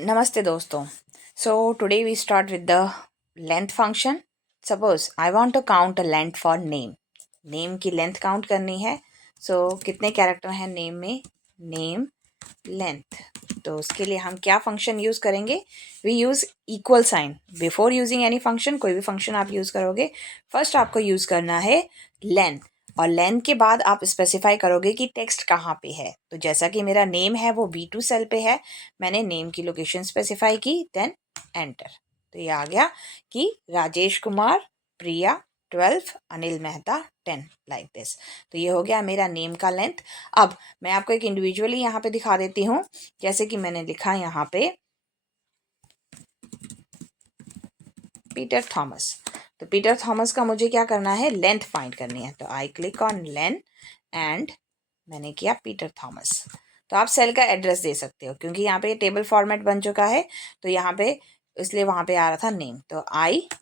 Namaste दोस्तों. So today we start with the length function. Suppose I want to count a length for name. Name की length count करनी है. So कितने character हैं name में? Name length. तो उसके लिए हम क्या function use करेंगे? We use equal sign. Before using any function, कोई भी function आप use करोगे, first आपको use करना है length. और लेंथ के बाद आप स्पेसिफाई करोगे कि टेक्स्ट कहाँ पे है. तो जैसा कि मेरा नेम है वो B2 सेल पे है, मैंने नेम की लोकेशन स्पेसिफाई की, देन एंटर. तो ये आ गया कि राजेश कुमार, प्रिया 12, अनिल मेहता 10, लाइक दिस. तो ये हो गया मेरा नेम का लेंथ. अब मैं आपको एक इंडिविजुअली यहाँ पे दिखा देती हूँ. जैसे कि मैंने लिखा यहाँ पे पीटर थॉमस. तो पीटर थॉमस का मुझे क्या करना है? लेंथ फाइंड करनी है. तो I click on length and मैंने किया पीटर थॉमस. तो आप सेल का एड्रेस दे सकते हो क्योंकि यहाँ पे टेबल फॉर्मेट बन चुका है. तो यहाँ पे इसलिए वहाँ पे आ रहा था नेम. तो I12.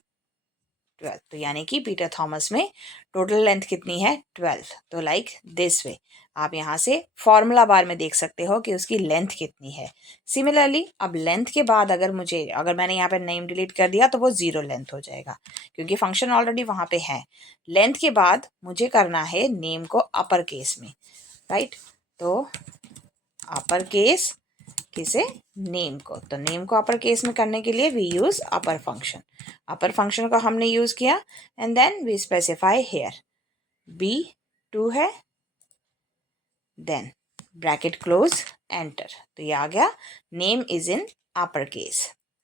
तो यानी कि पीटर थॉमस में टोटल लेंथ कितनी है? 12. तो लाइक दिस वे आप यहाँ से फॉर्मूला बार में देख सकते हो कि उसकी लेंथ कितनी है. सिमिलरली अब लेंथ के बाद अगर मैंने यहाँ पे नेम डिलीट कर दिया तो वो 0 लेंथ हो जाएगा क्योंकि फंक्शन ऑलरेडी वहाँ पे है. लेंथ के बाद मुझे करना है नेम को अपर केस में, राइट. तो अपर केस किसे? नेम को. तो नेम को अपर केस में करने के लिए we use upper function. Upper function को हमने यूज किया and then we specify here B2 है, देन ब्रैकेट क्लोज, एंटर. तो ये आ गया name is in upper case.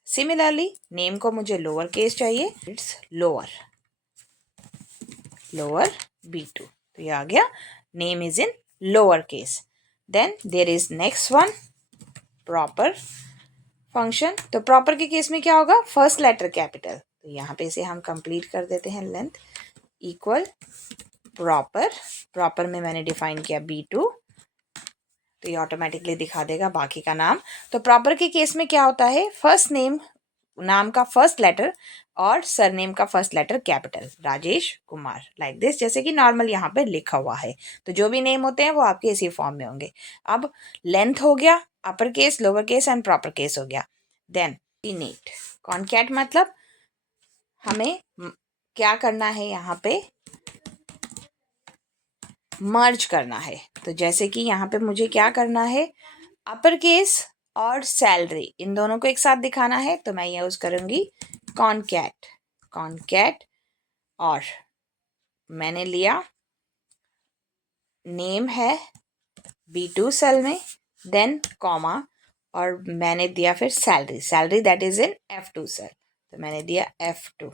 Similarly name को मुझे लोअर केस चाहिए, इट्स लोअर B2. तो ये आ गया name is in lower case. Then there is next one proper function. तो प्रॉपर के केस में क्या होगा? First letter capital. तो यहाँ पे इसे हम कंप्लीट कर देते हैं. लेंथ इक्वल प्रॉपर में मैंने डिफाइन किया B2. तो ये ऑटोमेटिकली दिखा देगा बाकी का नाम. तो प्रॉपर के केस में क्या होता है? फर्स्ट नेम, नाम का फर्स्ट लेटर और सरनेम का first letter capital, Rajesh Kumar, like this, जैसे कि नॉर्मल यहाँ पे लिखा हुआ है. तो जो भी नेम होते हैं वो आपके इसी फॉर्म में होंगे. अब लेंथ हो गया, upper case, lower case and proper case हो गया. देन नीट कॉन्कैट मतलब हमें क्या करना है? यहाँ पे मर्ज करना है. तो जैसे कि यहाँ पे मुझे क्या करना है? अपर केस और सैलरी इन दोनों को एक साथ दिखाना है. तो मैं यूज करूंगी कॉन्कैट और मैंने लिया नेम है B2 सेल में, देन कॉमा और मैंने दिया फिर salary that is in F2 cell. तो मैंने दिया F2.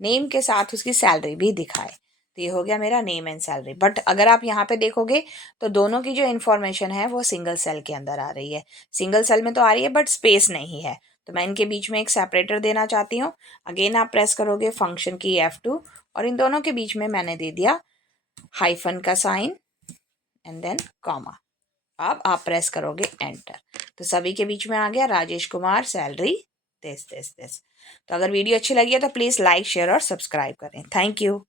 नेम के साथ उसकी सैलरी भी दिखाए. तो ये हो गया मेरा नेम एंड सैलरी. बट अगर आप यहाँ पे देखोगे तो दोनों की जो इन्फॉर्मेशन है वो सिंगल सेल के अंदर आ रही है. सिंगल सेल में तो आ रही है बट स्पेस नहीं है. तो मैं इनके बीच में एक सेपरेटर देना चाहती हूँ. अगेन आप प्रेस करोगे फंक्शन की F2 और इन दोनों के बीच में मैंने दे दिया हाइफन का साइन एंड देन कॉमा. अब आप प्रेस करोगे एंटर. तो सभी के बीच में आ गया राजेश कुमार, सैलरी, दिस. तो अगर वीडियो अच्छी लगी है तो प्लीज़ लाइक, शेयर और सब्सक्राइब करें. Thank you.